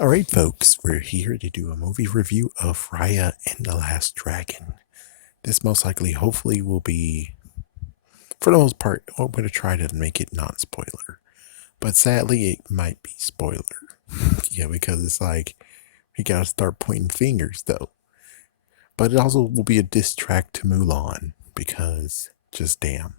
All right, folks, we're here to do a movie review of Raya and the Last Dragon. This most likely, hopefully, will be, for the most part, I'm going to try to make it non spoiler. But sadly, it might be spoiler. Yeah, because it's like, we got to start pointing fingers, though. But it also will be a diss track to Mulan, because just damn.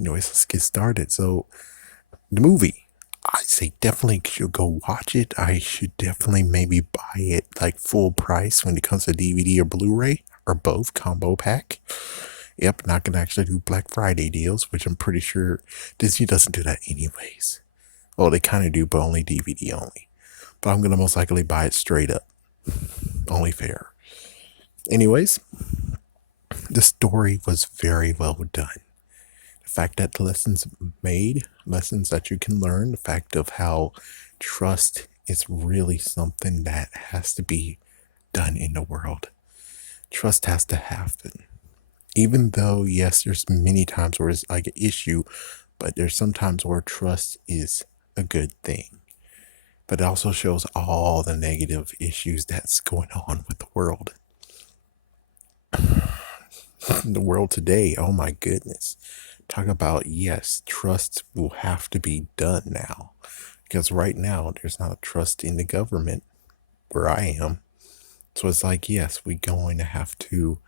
Anyways, let's get started. So, the movie. I say definitely should go watch it. I should definitely maybe buy it like full price when it comes to DVD or Blu-ray or both combo pack. Yep, not gonna actually do Black Friday deals, which I'm pretty sure Disney doesn't do that anyways. Well, they kind of do, but only DVD only. But I'm gonna most likely buy it straight up. Only fair. Anyways, the story was very well done. The fact that the lessons made, lessons that you can learn, the fact of how trust is really something that has to be done in the world. Trust has to happen. Even though, yes, there's many times where it's like an issue, but there's sometimes where trust is a good thing. But it also shows all the negative issues that's going on with the world. The world today, oh my goodness. Talk about, yes, trust will have to be done now. Because right now, there's not a trust in the government where I am. So it's like, yes, we're going to have to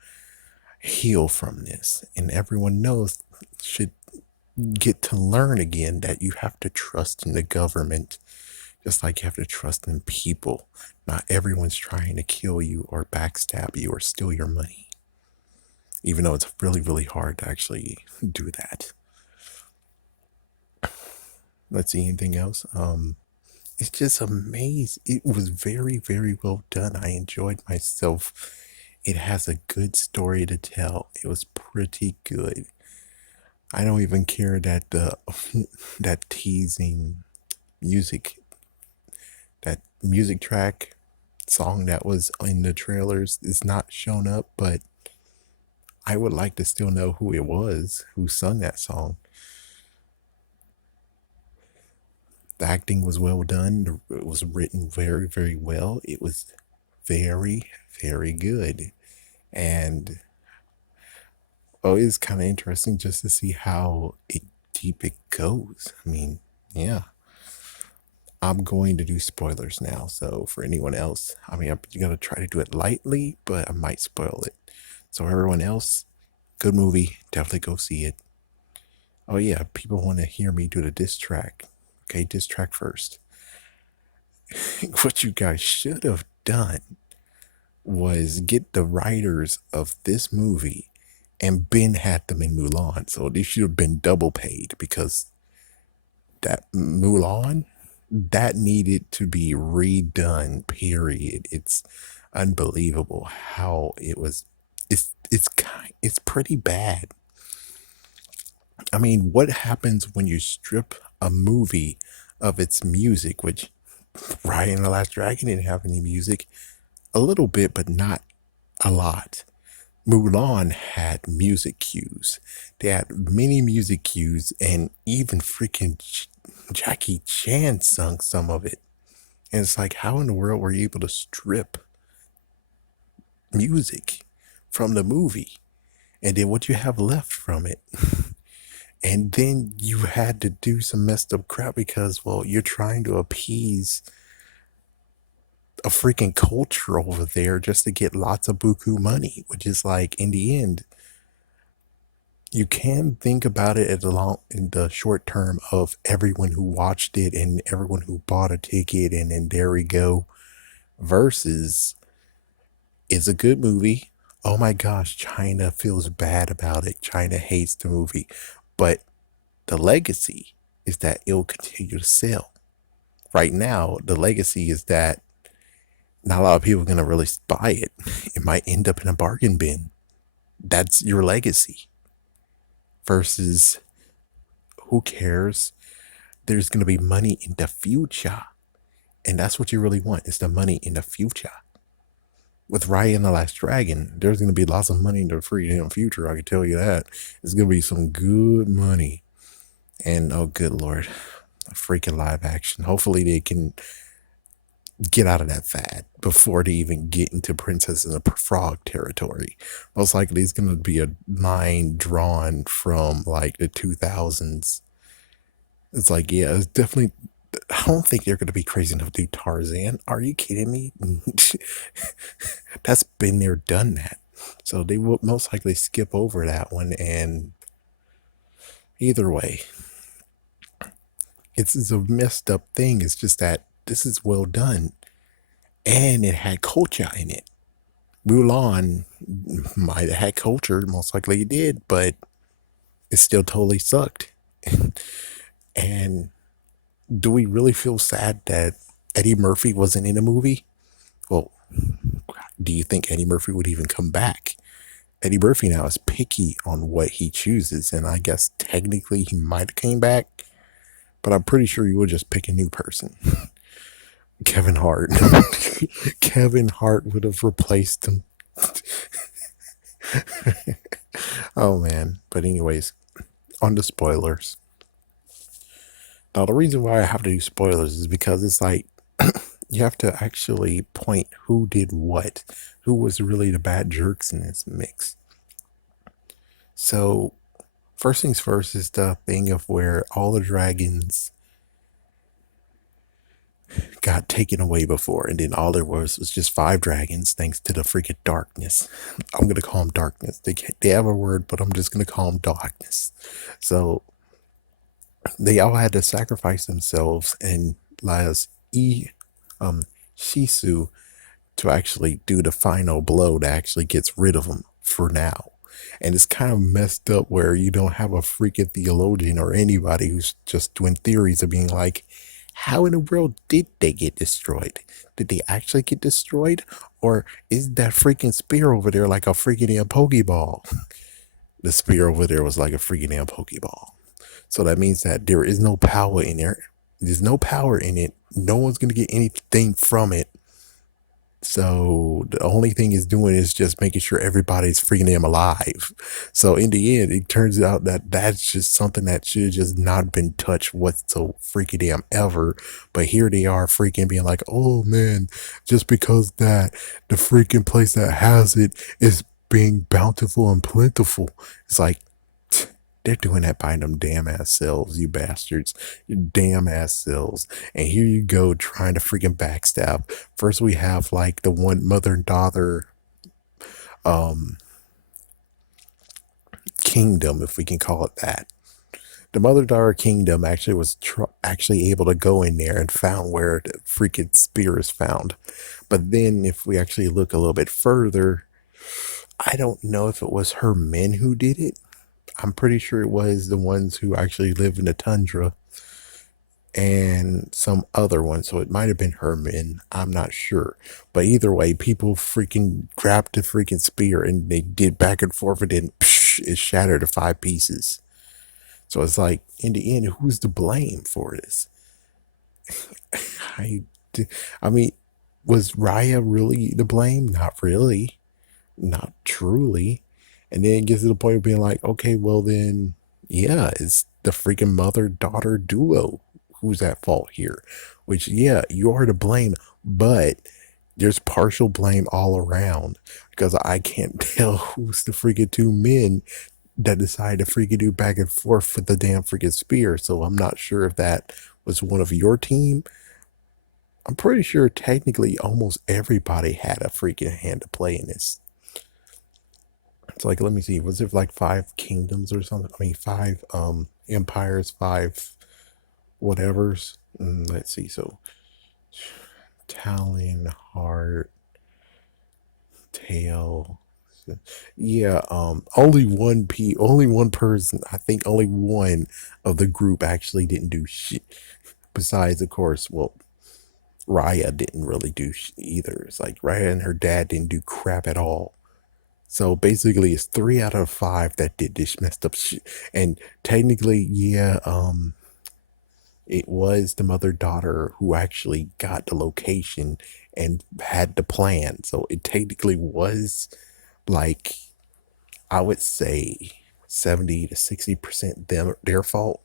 heal from this. And everyone knows, should get to learn again that you have to trust in the government, just like you have to trust in people. Not everyone's trying to kill you or backstab you or steal your money. Even though it's really, really hard to actually do that. Let's see anything else. It's just amazing. It was very, very well done. I enjoyed myself. It has a good story to tell. It was pretty good. I don't even care that the that teasing music, that music track song that was in the trailers is not shown up, but I would like to still know who it was who sung that song. The acting was well done. It was written very, very well. It was very, very good. And oh, it's kind of interesting just to see how deep it goes. I mean, yeah. I'm going to do spoilers now. So for anyone else, I mean, I'm gonna try to do it lightly, but I might spoil it. So everyone else, good movie. Definitely go see it. Oh yeah, people want to hear me do the diss track. Okay, diss track first. What you guys should have done was get the writers of this movie and Ben had them in Mulan. So they should have been double paid because that Mulan, that needed to be redone, period. It's unbelievable how it was. It's pretty bad. I mean, what happens when you strip a movie of its music, which Raya and the Last Dragon didn't have any music, a little bit, but not a lot. Mulan had music cues. They had many music cues, and even freaking Jackie Chan sung some of it. And it's like, how in the world were you able to strip music from the movie? And then what you have left from it? And then you had to do some messed up crap because, well, you're trying to appease a freaking culture over there just to get lots of buku money, which is like, in the end, you can think about it in the short term of everyone who watched it and everyone who bought a ticket, and then there we go. Versus, it's a good movie. Oh my gosh, China feels bad about it. China hates the movie, but the legacy is that it'll continue to sell. Right now, the legacy is that not a lot of people are gonna really buy it. It might end up in a bargain bin. That's your legacy. Versus, who cares? There's going to be money in the future. And that's what you really want, is the money in the future. With Raya and the Last Dragon, there's going to be lots of money in the freaking future. I can tell you that. It's going to be some good money. And oh, good Lord, a freaking live action. Hopefully they can get out of that fad before they even get into Princess and the Frog territory. Most likely it's going to be a line drawn from like the 2000s. It's like, yeah, it's definitely. I don't think they're going to be crazy enough to do Tarzan. Are you kidding me? That's been there, done that. So they will most likely skip over that one. And either way, it's a messed up thing. It's just that this is well done. And it had culture in it. Mulan might have had culture, most likely it did, but it still totally sucked. And do we really feel sad that Eddie Murphy wasn't in a movie? Well, do you think Eddie Murphy would even come back? Eddie Murphy now is picky on what he chooses, and I guess technically he might have came back, but I'm pretty sure he would just pick a new person. Kevin Hart. Kevin Hart would have replaced him. Oh man. But anyways, on the spoilers. Now the reason why I have to do spoilers is because it's like you have to actually point who did what, who was really the bad jerks in this mix. So first things first is the thing of where all the dragons got taken away before, and then all there was just 5 dragons thanks to the freaking darkness. I'm gonna call them darkness. They have a word, but I'm just gonna call them darkness. So they all had to sacrifice themselves and Laz Shisu to actually do the final blow that actually gets rid of them for now. And it's kind of messed up where you don't have a freaking theologian or anybody who's just doing theories of being like, how in the world did they get destroyed? Did they actually get destroyed? Or is that freaking spear over there like a freaking damn Pokeball? The spear over there was like a freaking damn Pokeball. So that means that there is no power in there. There's no power in it. No one's going to get anything from it. So the only thing it's doing is just making sure everybody's freaking damn alive. So in the end, it turns out that that's just something that should have just not been touched whatsoever freaking damn ever. But here they are freaking being like, oh man, just because that the freaking place that has it is being bountiful and plentiful. It's like, they're doing that by them damn ass selves, you bastards. You damn ass selves. And here you go trying to freaking backstab. First we have like the one mother and daughter kingdom, if we can call it that. The mother daughter kingdom actually was actually able to go in there and found where the freaking spear is found. But then if we actually look a little bit further, I don't know if it was her men who did it. I'm pretty sure it was the ones who actually live in the tundra and some other one. So it might have been her men. I'm not sure. But either way, people freaking grabbed the freaking spear and they did back and forth and then it shattered to 5 pieces. So it's like, in the end, who's to blame for this? I, I mean, was Raya really to blame? Not really. Not truly. And then it gets to the point of being like, okay, well then, yeah, it's the freaking mother-daughter duo who's at fault here. Which, yeah, you are to blame, but there's partial blame all around because I can't tell who's the freaking 2 men that decided to freaking do back and forth with the damn freaking spear. So I'm not sure if that was one of your team. I'm pretty sure technically almost everybody had a freaking hand to play in this. It's like, let me see, was it like 5 kingdoms or something? I mean, 5 empires, 5 whatevers. Let's see, so Talon, Heart, Tail. Yeah, only one person, I think only one of the group actually didn't do shit. Besides, of course, well, Raya didn't really do either. It's like Raya and her dad didn't do crap at all. So basically, it's 3 out of 5 that did this messed up shit. And technically, yeah, it was the mother daughter who actually got the location and had the plan. So it technically was like, I would say 70 to 60% their fault.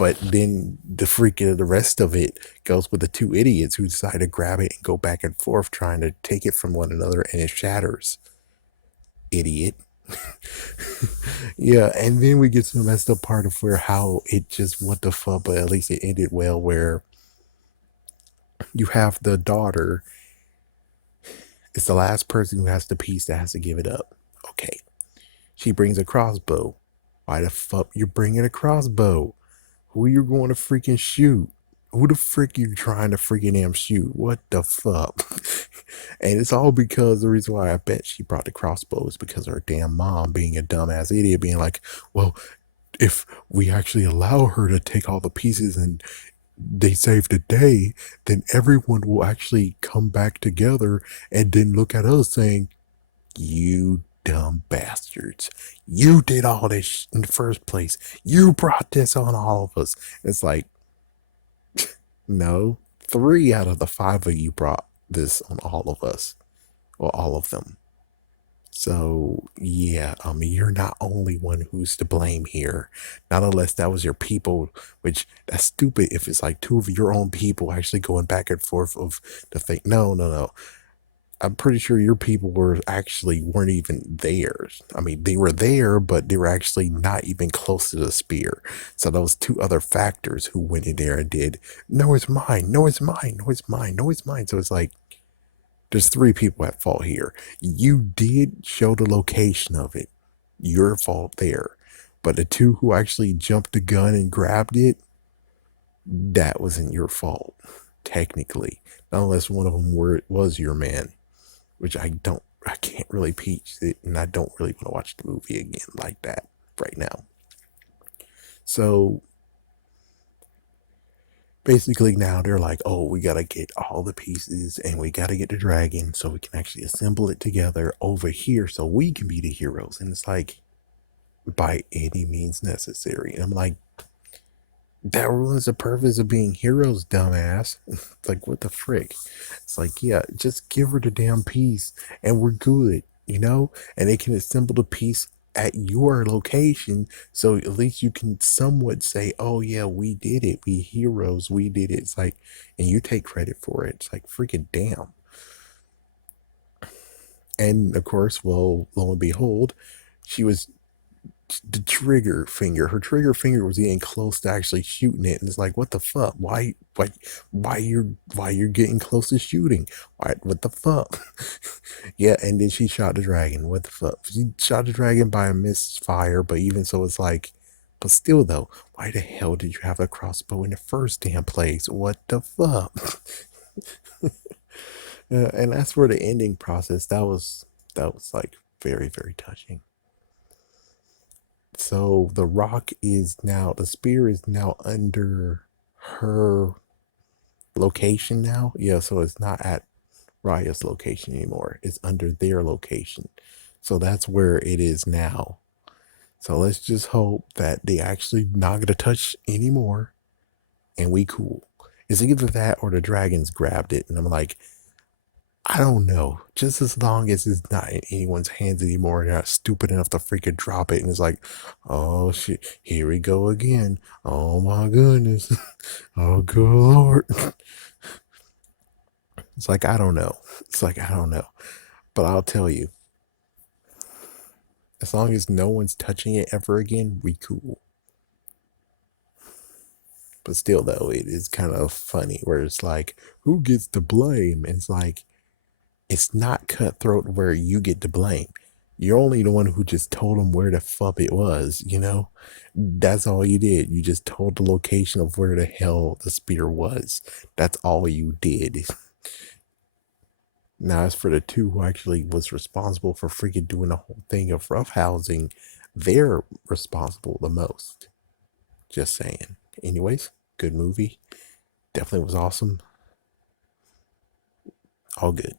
But then the rest of it goes with the two idiots who decide to grab it and go back and forth trying to take it from one another, and it shatters. Idiot. Yeah, and then we get to the messed up part of where how it just what the fuck, but at least it ended well, where you have the daughter. It's the last person who has the piece that has to give it up. Okay. She brings a crossbow. Why the fuck you bringing a crossbow? Who you going to freaking shoot? Who the frick you trying to freaking damn shoot? What the fuck? And it's all because the reason why I bet she brought the crossbow is because of her damn mom being a dumbass idiot, being like, well, if we actually allow her to take all the pieces and they save the day, then everyone will actually come back together and then look at us saying, you dumb bastards. You did all this in the first place. You brought this on all of us. It's like, no, 3 out of the 5 of you brought this on all of us, or all of them. So, yeah, I mean, you're not only one who's to blame here. Not unless that was your people, which that's stupid if it's like 2 of your own people actually going back and forth of the thing. No, no, no. I'm pretty sure your people weren't even there. I mean, they were there, but they were actually not even close to the spear. So those 2 other factors who went in there and did, no, it's mine, no, it's mine, no, it's mine, no, it's mine. So it's like, there's 3 people at fault here. You did show the location of it. Your fault there. But the 2 who actually jumped the gun and grabbed it, that wasn't your fault, technically. Not unless one of them was your man, which I can't really peach it, and I don't really want to watch the movie again like that right now. So basically now they're like, oh, we got to get all the pieces and we got to get the dragon so we can actually assemble it together over here so we can be the heroes. And it's like, by any means necessary. And I'm like, that ruins the purpose of being heroes, dumbass. It's like, what the frick? It's like, yeah, just give her the damn piece and we're good, you know? And they can assemble the piece at your location, so at least you can somewhat say, oh yeah, we did it, we heroes, we did it. It's like, and you take credit for it. It's like, freaking damn. And of course, well, lo and behold, she was her trigger finger was getting close to actually shooting it, and it's like, what the fuck? Why you're getting close to shooting? What the fuck? Yeah, and then she shot the dragon. What the fuck? She shot the dragon by a misfire, but even so, it's like, but still though, why the hell did you have a crossbow in the first damn place? What the fuck? And that's where the ending process, that was like very, very touching. So the spear is now under her location now. Yeah, so it's not at Raya's location anymore. It's under their location. So that's where it is now. So let's just hope that they actually not gonna touch anymore and we cool. It's either that or the dragons grabbed it. And I'm like, I don't know. Just as long as it's not in anyone's hands anymore, they're not stupid enough to freaking drop it. And it's like, oh shit, here we go again. Oh my goodness. Oh good Lord. It's like, I don't know. It's like, I don't know. But I'll tell you, as long as no one's touching it ever again, we cool. But still, though, it is kind of funny where it's like, who gets the blame? And it's like, it's not cutthroat where you get the blame. You're only the one who just told them where the fuck it was, you know? That's all you did. You just told the location of where the hell the spear was. That's all you did. Now, as for the 2 who actually was responsible for freaking doing the whole thing of roughhousing, they're responsible the most. Just saying. Anyways, good movie. Definitely was awesome. All good.